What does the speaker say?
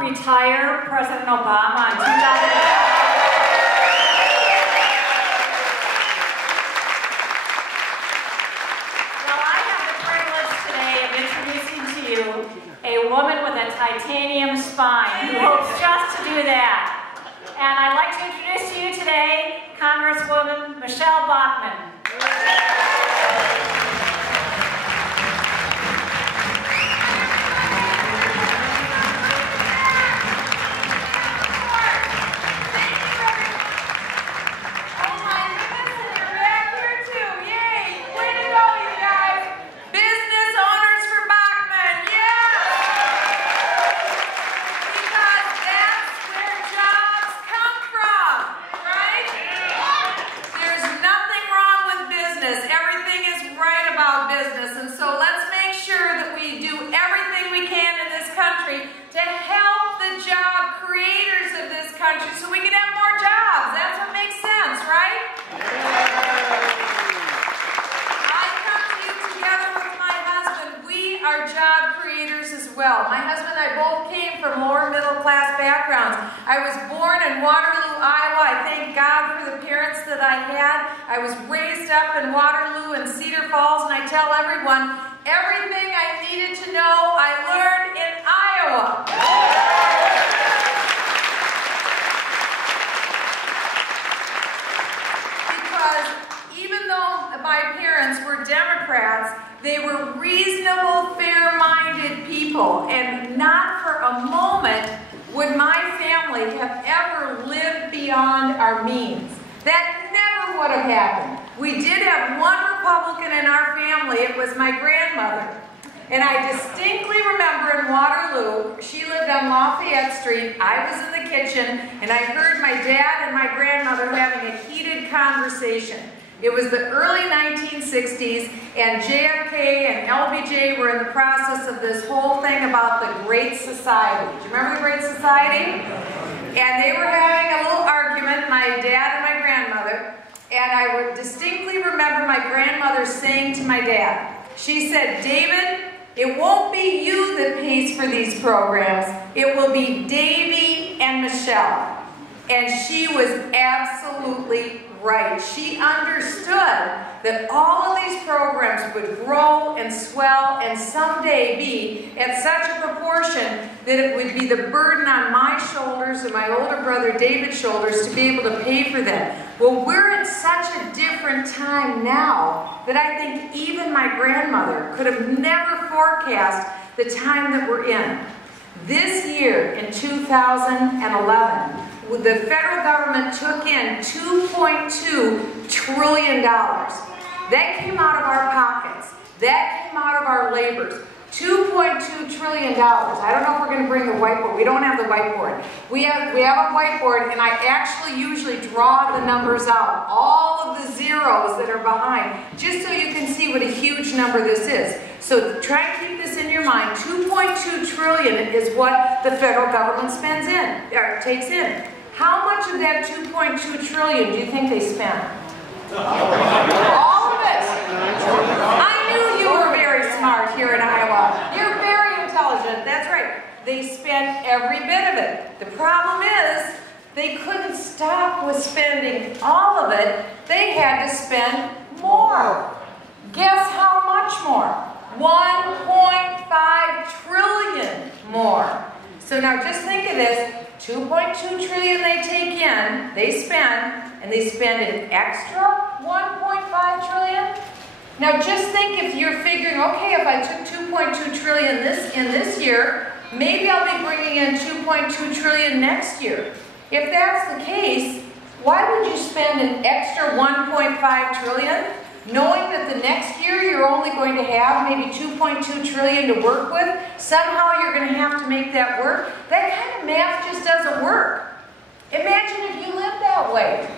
retire President Obama in 2000. Well, I have the privilege today of introducing to you a woman with a titanium spine who hopes just to do that. And I'd like to introduce to you today Congresswoman Michele Bachmann. My husband and I both came from lower middle class backgrounds. I was born in Waterloo, Iowa. I thank God for the parents that I had. I was raised up in Waterloo and Cedar Falls, and I tell everyone, everything I needed to know, I learned in Iowa. Because even though my parents were Democrats, they were reasonable, fair-minded people, and not for a moment would my family have ever lived beyond our means. That never would have happened. We did have one Republican in our family. It was my grandmother. And I distinctly remember in Waterloo, she lived on Lafayette Street, I was in the kitchen, and I heard my dad and my grandmother having a heated conversation. It was the early 1960s, and JFK and LBJ were in the process of this whole thing about the Great Society. Do you remember the Great Society? And they were having a little argument, my dad and my grandmother, and I would distinctly remember my grandmother saying to my dad, she said, "David, it won't be you that pays for these programs, it will be Davy and Michele." And she was absolutely right. She understood that all of these programs would grow and swell and someday be at such a proportion that it would be the burden on my shoulders and my older brother David's shoulders to be able to pay for them. Well, we're in such a different time now that I think even my grandmother could have never forecast the time that we're in. This year, in 2011, the federal government took in $2.2 trillion. That came out of our pockets. That came out of our labors. $2.2 trillion. I don't know if we're going to bring the whiteboard. We don't have the whiteboard. We have a whiteboard, and I actually usually draw the numbers out. All of the zeros that are behind, just so you can see what a huge number this is. So try and keep this in your mind. $2.2 trillion is what the federal government spends in, or takes in. How much of that $2.2 trillion do you think they spent? All of it. I knew you were very smart here in Iowa. You're very intelligent. That's right. They spent every bit of it. The problem is they couldn't stop with spending all of it. They had to spend more. Guess how much more? 1.5 trillion more. So now just think of this. 2.2 trillion they take in, they spend, and they spend an extra 1.5 trillion. Now just think, if you're figuring, okay, if I took 2.2 trillion in this year, maybe I'll be bringing in 2.2 trillion next year. If that's the case, why would you spend an extra 1.5 trillion, knowing that the next year you're only going to have maybe 2.2 trillion to work with? Somehow you're going to have to make that work. That kind of math just doesn't work. Imagine if you lived that way.